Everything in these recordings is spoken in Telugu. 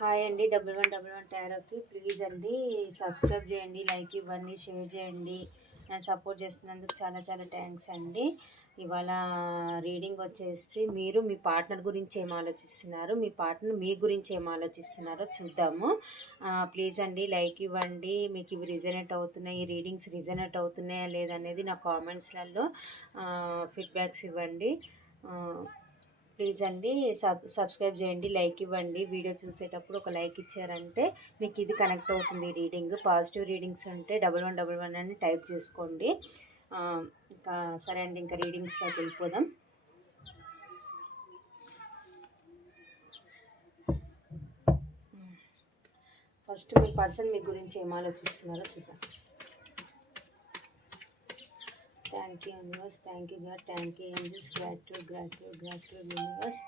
హాయ్ అండి. 1111 టారోకి ప్లీజ్ అండి సబ్స్క్రైబ్ చేయండి, లైక్ ఇవ్వండి, షేర్ చేయండి. నన్ను సపోర్ట్ చేస్తున్నందుకు చాలా చాలా థ్యాంక్స్ అండి. ఇవాళ రీడింగ్ వచ్చేసి మీరు మీ పార్ట్నర్ గురించి ఏం ఆలోచిస్తున్నారు, మీ పార్ట్నర్ మీ గురించి ఏం ఆలోచిస్తున్నారో చూద్దాము. ప్లీజ్ అండి లైక్ ఇవ్వండి. మీకు ఇవి రిజనేట్ అవుతున్నాయి, ఈ రీడింగ్స్ రిజనేట్ అవుతున్నాయా లేదనేది నా కామెంట్స్లలో ఫీడ్బ్యాక్స్ ఇవ్వండి. ప్లీజ్ అండి సబ్స్క్రైబ్ చేయండి, లైక్ ఇవ్వండి. వీడియో చూసేటప్పుడు ఒక లైక్ ఇచ్చారంటే మీకు ఇది కనెక్ట్ అవుతుంది. రీడింగ్ పాజిటివ్ రీడింగ్స్ ఉంటే 1111 అని టైప్ చేసుకోండి. ఇంకా సరే అండి, ఇంకా రీడింగ్స్లోకి వెళ్ళిపోదాం. ఫస్ట్ మీ పర్సన్ మీ గురించి ఏం ఆలోచిస్తున్నారో చూద్దాం. Thank you universe, thank you God, thank you angels, gratitude universe.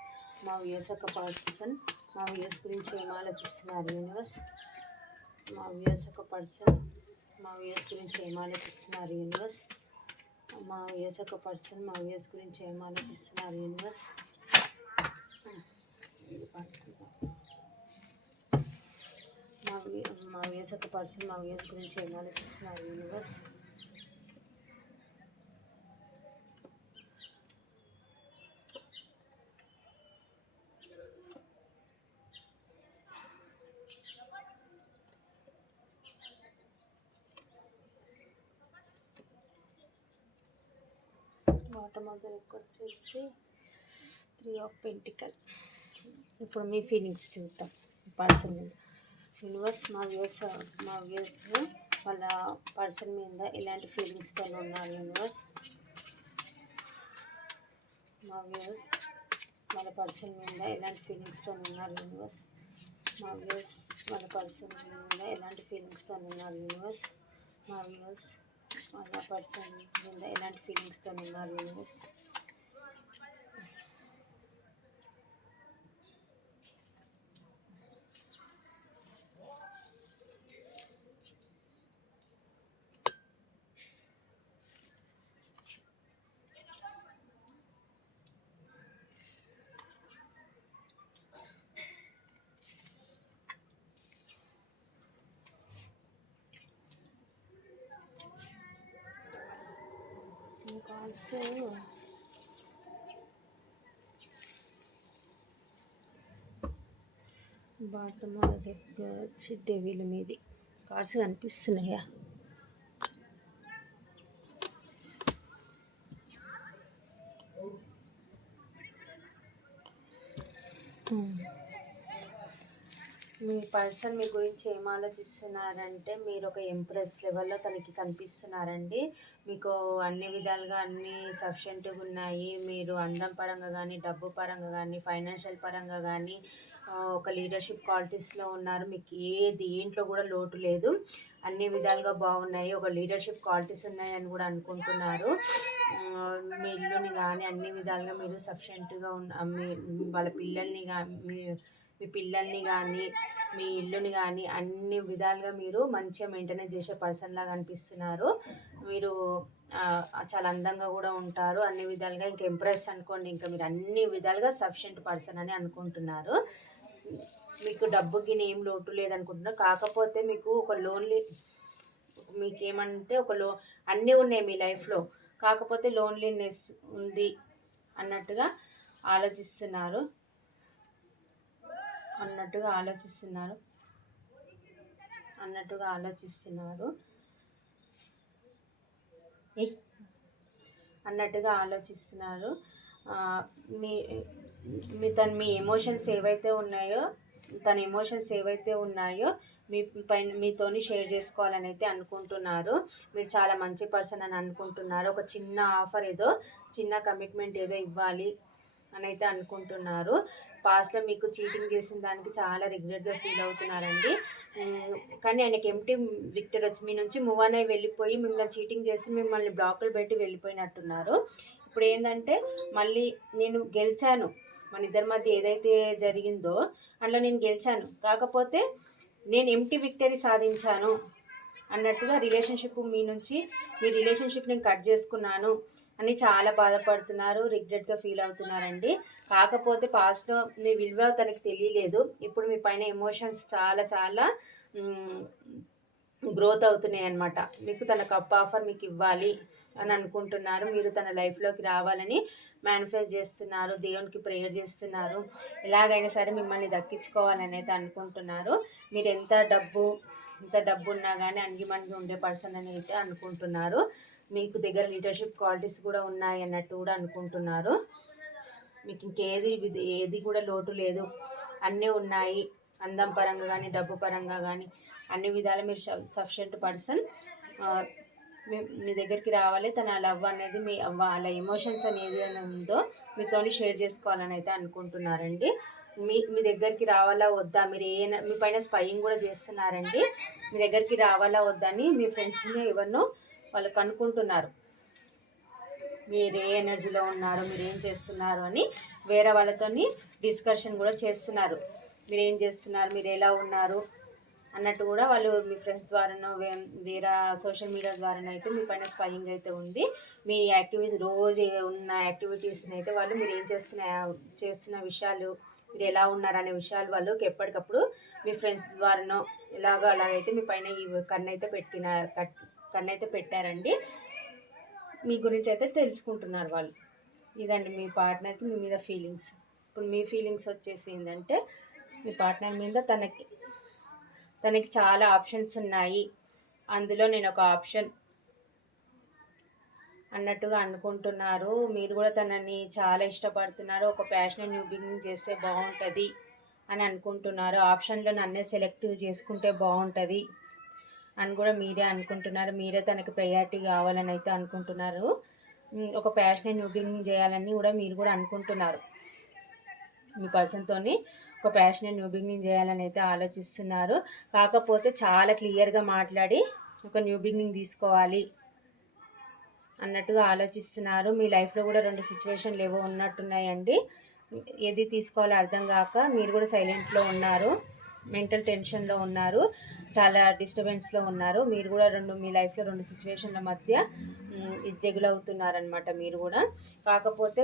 మా వ్యూస్ ఒక పర్సన్ మా వ్యూస్ గురించి ఏం ఆలోచిస్తున్నారు యూనివర్స్. మా వ్యూస్ ఒక పర్సన్ మా వ్యూస్ గురించి ఏం ఆలోచిస్తున్నారు యూనివర్స్. మా వ్యూస్ ఒక పర్సన్ మా వ్యూస్ గురించి ఏం ఆలోచిస్తున్నారు యూనివర్స్. మా వ్యూస్ ఒక పర్సన్ మా వ్యూస్ గురించి ఏం ఆలోచిస్తున్నారు universe. Bottom of the deck వచ్చేసి 3 ఆఫ్ పెంటికల్. ఇప్పుడు మీ ఫీలింగ్స్ చూద్దాం పర్సన్ మీద. యూనివర్స్ మా వ్యూస్ వాళ్ళ పర్సన్ మీద ఎలాంటి ఫీలింగ్స్తో ఉన్నారు యూనివర్స్. మా వ్యూస్ వాళ్ళ పర్సన్ మీద ఎలాంటి ఫీలింగ్స్తో ఉన్నారు యూనివర్స్. మా వ్యూస్ వాళ్ళ పర్సన్ మీద ఎలాంటి ఫీలింగ్స్తో ఉన్నారు యూనివర్స్. మా వ్యూస్ వాళ్ళ పర్సన్ మీద ఎలాంటి ఫీలింగ్స్తో ఉన్నారు యూనివర్స్. ఆల్సో బాటమ్ దగ్గర వచ్చి డెవిల్ మీది కార్డ్స్ కనిపిస్తున్నాయా. మీ పర్సన్ మీ గురించి ఏం ఆలోచిస్తున్నారంటే మీరు ఒక ఎంప్రెస్ లెవెల్లో తనకి కనిపిస్తున్నారండి. మీకు అన్ని విధాలుగా అన్నీ సఫిషియెంట్గా ఉన్నాయి. మీరు అందం పరంగా కానీ, డబ్బు పరంగా కానీ, ఫైనాన్షియల్ పరంగా కానీ ఒక లీడర్షిప్ క్వాలిటీస్లో ఉన్నారు. మీకు దేంట్లో కూడా లోటు లేదు, అన్ని విధాలుగా బాగున్నాయి. ఒక లీడర్షిప్ క్వాలిటీస్ ఉన్నాయని కూడా అనుకుంటున్నారు. మీ ఇల్లుని కానీ అన్ని విధాలుగా మీరు సఫిషియెంట్గా వాళ్ళ పిల్లల్ని కానీ మీ పిల్లల్ని కానీ మీ ఇల్లుని కానీ అన్ని విధాలుగా మీరు మంచిగా మెయింటెనెన్స్ చేసే పర్సన్ లాగా అనిపిస్తున్నారు. మీరు చాలా అందంగా కూడా ఉంటారు అన్ని విధాలుగా. ఇంకా ఇంప్రెస్ అనుకోండి, ఇంకా మీరు అన్ని విధాలుగా సఫిషియెంట్ పర్సన్ అని అనుకుంటున్నారు. మీకు డబ్బుకి ఏం లోటు లేదనుకుంటున్నారు. కాకపోతే మీకు ఒక మీకేమంటే అన్నీ ఉన్నాయి మీ లైఫ్లో, కాకపోతే లోన్లీనెస్ ఉంది అన్నట్టుగా ఆలోచిస్తున్నారు. అన్నట్టుగా ఆలోచిస్తున్నారు. మీ ఎమోషన్స్ ఏవైతే ఉన్నాయో మీతోని షేర్ చేసుకోవాలని అయితే అనుకుంటున్నారు. మీరు చాలా మంచి పర్సన్ అని అనుకుంటున్నారు. ఒక చిన్న ఆఫర్ చిన్న కమిట్మెంట్ ఏదో ఇవ్వాలి అని అయితే అనుకుంటున్నారు. పాస్ట్లో మీకు చీటింగ్ చేసిన దానికి చాలా రిగ్రెట్గా ఫీల్ అవుతున్నారండి. కానీ ఆయనకి ఎంటీ విక్టర్ వచ్చి మీ నుంచి మూవ్ అయి వెళ్ళిపోయి మిమ్మల్ని చీటింగ్ చేసి మిమ్మల్ని బ్లాకులు పెట్టి వెళ్ళిపోయినట్టున్నారు. ఇప్పుడు ఏంటంటే మళ్ళీ నేను గెలిచాను, మన ఇద్దరి మధ్య ఏదైతే జరిగిందో అందులో నేను గెలిచాను, కాకపోతే నేను ఎంటీ విక్టరీ సాధించాను అన్నట్టుగా మీ రిలేషన్షిప్ నేను కట్ చేసుకున్నాను అని చాలా బాధపడుతున్నారు, రిగ్రెట్గా ఫీల్ అవుతున్నారండి. కాకపోతే పాస్ట్లో మీ విలువ తనకి తెలియలేదు. ఇప్పుడు మీ పైన ఎమోషన్స్ చాలా చాలా గ్రోత్ అవుతున్నాయి అన్నమాట. మీకు తన కప్ ఆఫర్ మీకు ఇవ్వాలి అని అనుకుంటున్నారు. మీరు తన లైఫ్లోకి రావాలని మేనిఫెస్ట్ చేస్తున్నారు, దేవునికి ప్రేయర్ చేస్తున్నారు. ఎలాగైనా సరే మిమ్మల్ని దక్కించుకోవాలని అయితే అనుకుంటున్నారు. మీరు ఎంత డబ్బు ఉన్నా కానీ అంగిమంగి ఉండే పర్సన్ అని అయితే అనుకుంటున్నారు. మీకు దగ్గర లీడర్షిప్ క్వాలిటీస్ కూడా ఉన్నాయి అన్నట్టు కూడా అనుకుంటున్నారు. మీకు ఏది కూడా లోటు లేదు, అన్నీ ఉన్నాయి. అందం పరంగా కానీ డబ్బు పరంగా కానీ అన్ని విధాలు మీరు సఫిషియెంట్ పర్సన్. మీ దగ్గరికి రావాలి. తన లవ్ అనేది వాళ్ళ ఎమోషన్స్ అనేది ఉందో మీతో షేర్ చేసుకోవాలని అయితే అనుకుంటున్నారండి. మీ దగ్గరికి రావాలా వద్దా, మీ పైన స్పైయింగ్ కూడా చేస్తున్నారండి. మీ దగ్గరికి రావాలా వద్దా అని మీ ఫ్రెండ్స్ని ఎవరినో వాళ్ళు కనుక్కుంటున్నారు. మీరు ఏ ఎనర్జీలో ఉన్నారు, మీరు ఏం చేస్తున్నారు అని వేరే వాళ్ళతోని డిస్కషన్ కూడా చేస్తున్నారు. మీరు ఏం చేస్తున్నారు, మీరు ఎలా ఉన్నారు అన్నట్టు కూడా వాళ్ళు మీ ఫ్రెండ్స్ ద్వారానో వేరే సోషల్ మీడియా ద్వారానో అయితే మీ పైన స్పైయింగ్ అయితే ఉంది. మీ యాక్టివిటీస్ రోజు ఉన్న యాక్టివిటీస్ని అయితే వాళ్ళు మీరు ఏం చేస్తున్న విషయాలు, మీరు ఎలా ఉన్నారనే విషయాలు వాళ్ళకి ఎప్పటికప్పుడు మీ ఫ్రెండ్స్ ద్వారానో అలాగైతే మీ పైన ఈ కన్నైతే పెట్టారండి. మీ గురించి అయితే తెలుసుకుంటున్నారు వాళ్ళు. ఇదండి మీ పార్ట్నర్కి మీ మీద ఫీలింగ్స్. ఇప్పుడు మీ ఫీలింగ్స్ వచ్చేసి ఏంటంటే మీ పార్ట్నర్ మీద తనకి చాలా ఆప్షన్స్ ఉన్నాయి, అందులో నేను ఒక ఆప్షన్ అన్నట్టుగా అనుకుంటున్నారు. మీరు కూడా తనని చాలా ఇష్టపడుతున్నారు. ఒక ప్యాషనెట్ న్యూ బిగినింగ్ చేస్తే బాగుంటుంది అని అనుకుంటున్నారు. ఆప్షన్లో నన్నే సెలెక్ట్ చేసుకుంటే బాగుంటుంది అని కూడా మీరే అనుకుంటున్నారు. మీరే తనకి ప్రయారిటీ కావాలని అయితే అనుకుంటున్నారు. ఒక ప్యాషనెట్ న్యూ బిగినింగ్ చేయాలని కూడా మీరు కూడా అనుకుంటున్నారు. మీ పర్సన్తోని ఒక ప్యాషనెట్ న్యూ బిగినింగ్ చేయాలని అయితే ఆలోచిస్తున్నారు. కాకపోతే చాలా క్లియర్గా మాట్లాడి ఒక న్యూ బిగినింగ్ తీసుకోవాలి అన్నట్టుగా ఆలోచిస్తున్నారు. మీ లైఫ్లో కూడా 2 సిచ్యువేషన్లు ఏవో ఉన్నట్టున్నాయండి. ఏది తీసుకోవాలో అర్థం కాక మీరు కూడా సైలెంట్లో ఉన్నారు, మెంటల్ టెన్షన్లో ఉన్నారు, చాలా డిస్టర్బెన్స్లో ఉన్నారు. మీరు కూడా మీ లైఫ్లో 2 సిచ్యువేషన్ల మధ్య జగులవుతున్నారనమాట మీరు కూడా. కాకపోతే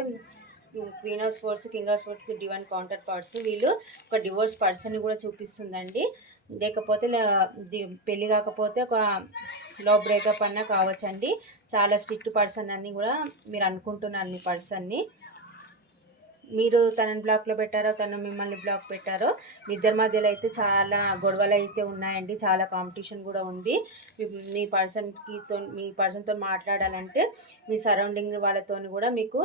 queen of sports, king of స్పోర్ట్స్కి డివైన్ కౌంటర్ పార్ట్స్, వీళ్ళు ఒక డివోర్స్ పర్సన్ని కూడా చూపిస్తుందండి. లేకపోతే పెళ్ళి కాకపోతే ఒక లవ్ బ్రేకప్ అన్నా కావచ్చండి. చాలా స్ట్రిక్ట్ పర్సన్ అని కూడా మీరు అనుకుంటున్నారు మీ పర్సన్ని. మీరు తనని బ్లాక్లో పెట్టారో తను మిమ్మల్ని బ్లాక్ పెట్టారో మీ ఇద్దరి మధ్యలో అయితే చాలా గొడవలు అయితే ఉన్నాయండి. చాలా కాంపిటీషన్ కూడా ఉంది. మీ పర్సన్తో మాట్లాడాలంటే మీ సరౌండింగ్ వాళ్ళతో కూడా మీకు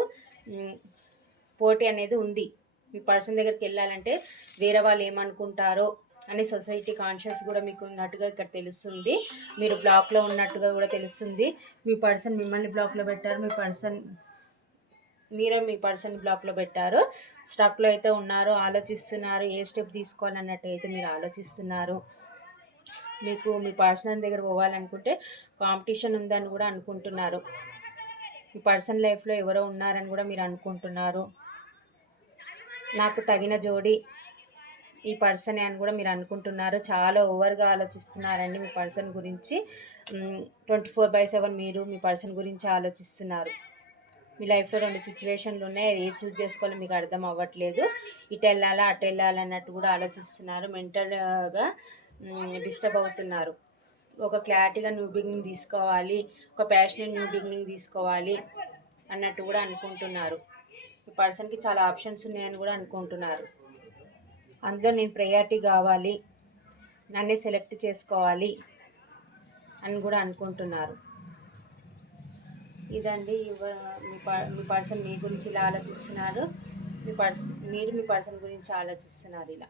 పోటీ అనేది ఉంది. మీ పర్సన్ దగ్గరికి వెళ్ళాలంటే వేరే వాళ్ళు ఏమనుకుంటారో అనే సొసైటీ కాన్షియస్ కూడా మీకు ఉన్నట్టుగా ఇక్కడ తెలుస్తుంది. మీరు బ్లాక్లో ఉన్నట్టుగా కూడా తెలుస్తుంది. మీ పర్సన్ మిమ్మల్ని బ్లాక్లో పెట్టారు, మీరే మీ పర్సన్ బ్లాక్లో పెట్టారు. స్టక్లో అయితే ఉన్నారు, ఆలోచిస్తున్నారు, ఏ స్టెప్ తీసుకోవాలన్నట్టు అయితే మీరు ఆలోచిస్తున్నారు. మీకు మీ పర్సనల్ దగ్గర పోవాలనుకుంటే కాంపిటీషన్ ఉందని కూడా అనుకుంటున్నారు. మీ పర్సనల్ లైఫ్లో ఎవరో ఉన్నారని కూడా మీరు అనుకుంటున్నారు. నాకు తగిన జోడి ఈ పర్సనే అని కూడా మీరు అనుకుంటున్నారు. చాలా ఓవర్గా ఆలోచిస్తున్నారండి మీ పర్సన్ గురించి. 24/7 మీరు మీ పర్సన్ గురించి ఆలోచిస్తున్నారు. మీ లైఫ్లో 2 సిచ్యువేషన్లు ఉన్నాయి, ఏది చూజ్ చేసుకోవాలో మీకు అర్థం అవ్వట్లేదు. ఇటు వెళ్ళాలా అటు వెళ్ళాలి అన్నట్టు కూడా ఆలోచిస్తున్నారు. మెంటల్గా డిస్టర్బ్ అవుతున్నారు. ఒక క్లారిటీగా న్యూ బిగినింగ్ తీసుకోవాలి, ఒక ప్యాషనెట్ న్యూ బిగినింగ్ తీసుకోవాలి అన్నట్టు కూడా అనుకుంటున్నారు. ఈ పర్సన్కి చాలా ఆప్షన్స్ ఉన్నాయని కూడా అనుకుంటున్నారు. అందులో నేను ప్రయారిటీ కావాలి, నన్నే సెలెక్ట్ చేసుకోవాలి అని కూడా అనుకుంటున్నారు. ఇదండి మీ పర్సన్ మీ గురించి ఇలా ఆలోచిస్తున్నారు. మీరు మీ పర్సన్ గురించి ఆలోచిస్తున్నారు ఇలా.